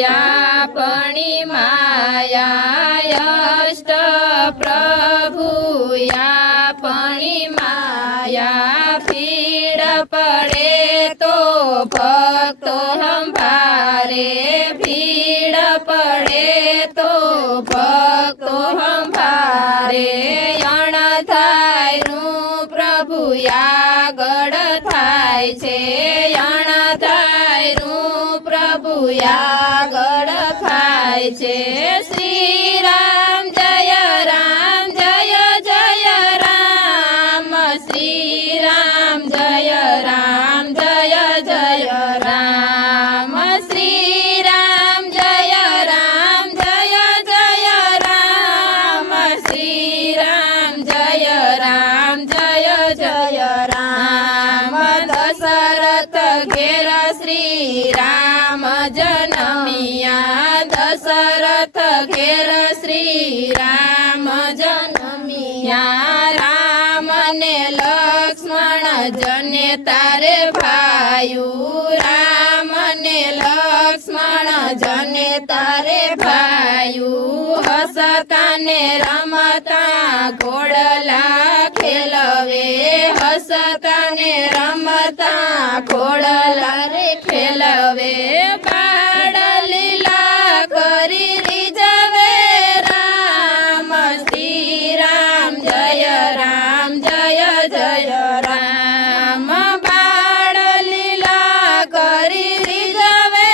यापणी माया अष्ट प्रभु यापणी माया पीड़ पड़े तो भक्तो हमारे भीड़ पड़े तो भक्तो हमारे यण थायनु प्रभु यागड़ थाय छे यण थायनु प्रभु यागड़ थाय छे श्री राम जय जय राम श्री राम जय जय राम श्री राम जय जय राम श्री राम जय जय राम दशरथ घेर श्री राम जनमिया दशरथ घेर श्री राम जनमिया राम ने लक्ष्मण जने तारे भायु राम ने लक्ष्मण जने तारे भायु हसता ने रमता घोड़ला खेलवे हसता ने रमता घोड़ला रे खेलवे बाळ लीला करी रिजवे राम श्री राम जय जय राम बाळ लीला करी रिजवे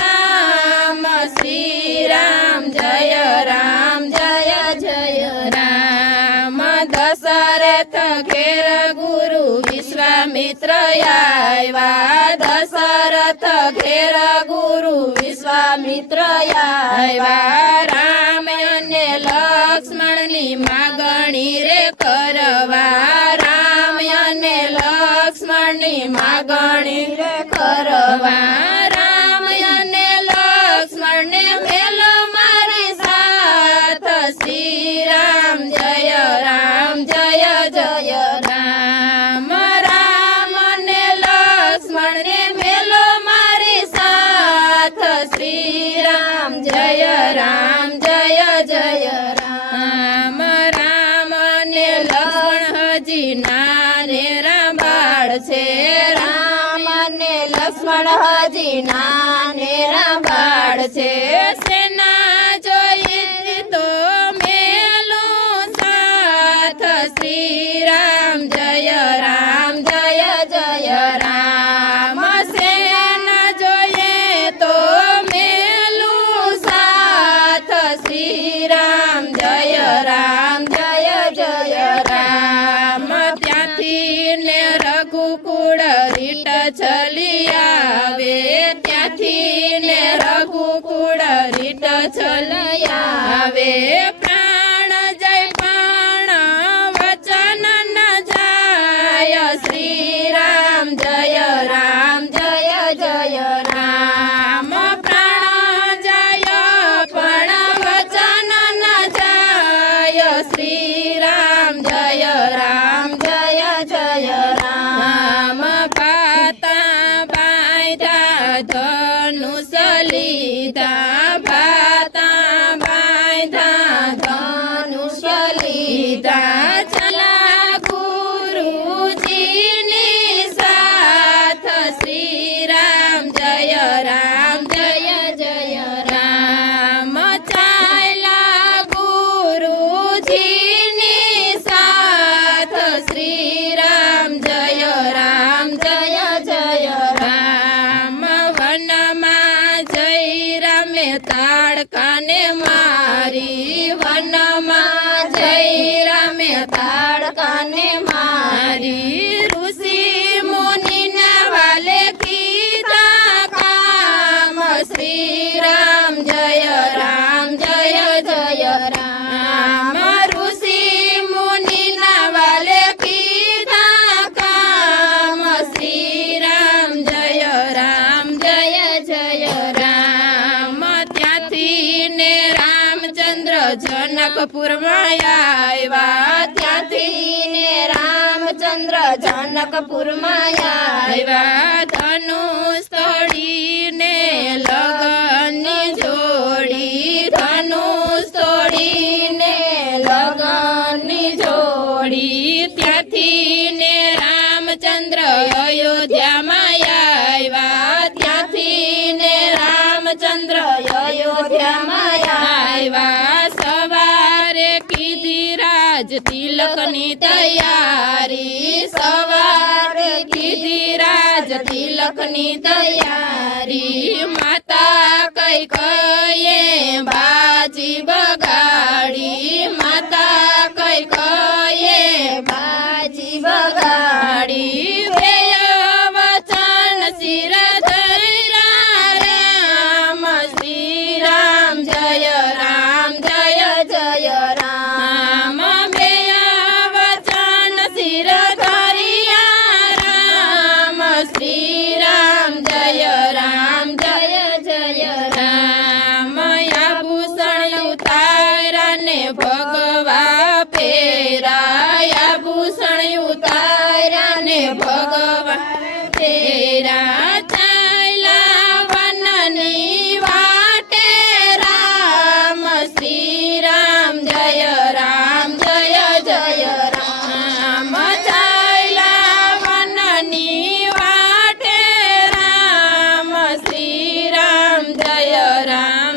राम श्री राम जय जय राम दशरथ घेर गुरु विश्वामित्र आव्या दशरथ घेर गुरु विश्वामित्र आव्या राम ने लक्ष्मणनी मागणी रे करवा राम ने लक्ष्मणनी मागणी रे करवा राम ने लक्ष्मण ने मेलो मारी साथ श्री राम जय जय राम राम ने लक्ष्मण ने मेलो मारी साथ श्री राम जय जय राम राम ने लक्ष्मण हजी नाने राबाड़ छे राम ने लक्ष्मण हजी नाने राबाड़ छे सेना जोई तो मेलो साथ श्री राम जय जय राम सेना जोए तो मेलू साथ श्री राम जय जय राम त्याथी ने रघुकुल रीट चली आवे त्याथी ने रघुकुल रीट चली आवे प्राण जय प्राण वचन न जाय श्री राम जय जय राम प्राण जय पण वचन न जाय श्री राम जय जय राम पाता बांधा धनुष लीधा पाता बांधा धनुष लीधा चला गुरुजी ने साथ श्री राम जय जय राम चाला गुरुजी ने साथ श्री राम जय जय राम वन में जय राम ताड़काने मारी वन में जय राम ताड़काने मारी ऋषि मुनि ने वाले कीधा काम श्री राम जय जय राम ऋषि मुनि ने वाले कीधा काम श्री राम जय राम त्याथी ने रामचंद्र जनकपुर में आव्या त्याथी ने रामचंद्र जनकपुर में आव्या धनुष तोड़ी ने लगनी રામચંદ્ર અયોધ્યામાં આવ્યા સવારે કીધી રાજ તિલકની તૈયારી સવારે કીધી રાજ તિલકની તૈયારી માતા કઈ કહીએ બાજી બગાડી માતા કઈ કહીએ બાજી બગાડી વચન શિર ધર્યા રામ શ્રી રામ જય રામ વચન શિર ધર્યા રામ શ્રી રામ જય રામ આભૂષણ ઉતારા ને ભગવા પેરા આભૂષણ ઉતારા ને ભગવા તેરા ચાલ્યા વનની વાટે રામ શ્રી રામ જય રામ ચાલ્યા વનની વાટે રામ શ્રી રામ જય રામ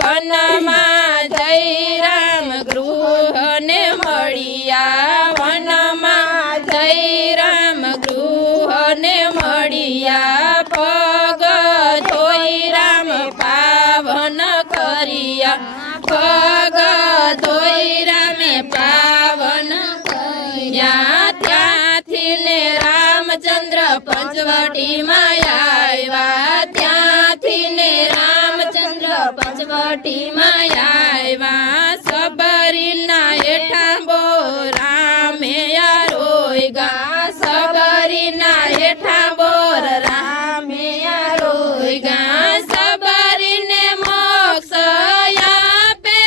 વનમાં જય રામ ગૃહને મળ્યા વનમાં જય રામ ગૃહને મળ્યા પગ ધોઈ રામ પાવન કર્યા પગ ધોઈ રામે પાવન કર્યા ત્યાંથી ને રામચંદ્ર પંચવટીમાં આવ્યા ત્યાંથી ને રામચંદ્ર પંચવટીમાં આવ્યા સબરીના હેઠા બો રામે રોયગા સબરીના હેઠા બોર રામે રોયગા સબરીને મોક્ષ આપે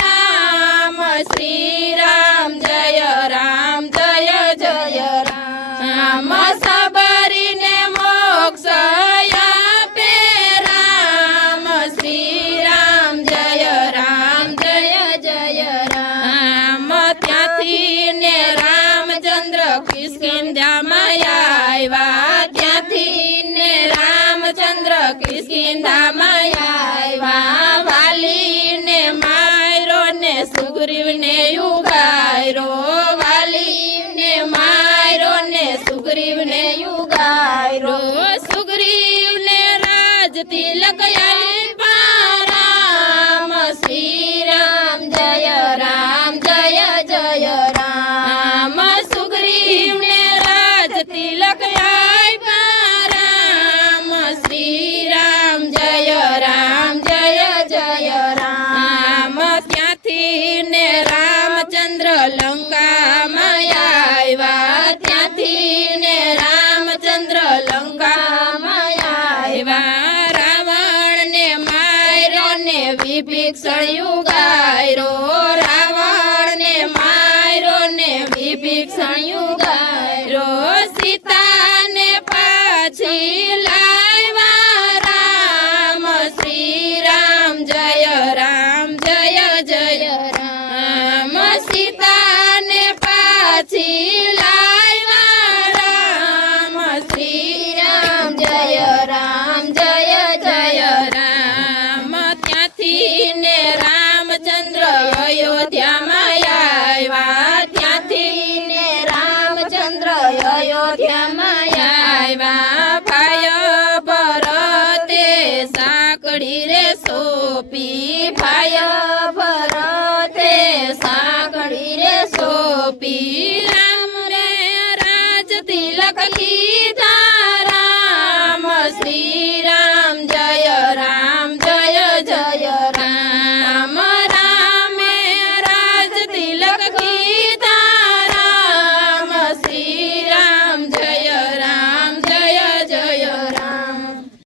રામ શ્રી રામ જય રામ સબરીને મોક્ષ આપે રામ શ્રી રામ જય રામ ત્યાંથી ને રામચંદ્ર કિષ્કિંધામાં આવ્યા ત્યાંથી ને રામચંદ્ર કિષ્કિંધામાં આવ્યા વાલીને માર્યો ને સુગ્રીવને યુગાયરો વાલીને માર્યો ને સુગ્રીવને યુગાયરો સુગ્રીવને રાજ તિલક આપ્યા રામ શ્રી રામ જય રામ સુગ્રીવને રાજ તિલક આપ્યા રામ શ્રી રામ જય રામ ત્યાંથી ને રામચંદ્ર લંકામાં આવ્યા ત્યાંથી ને રામચંદ્ર લંકામાં આવ્યા રાવણને માર્યો ને વિભીષણ યુગ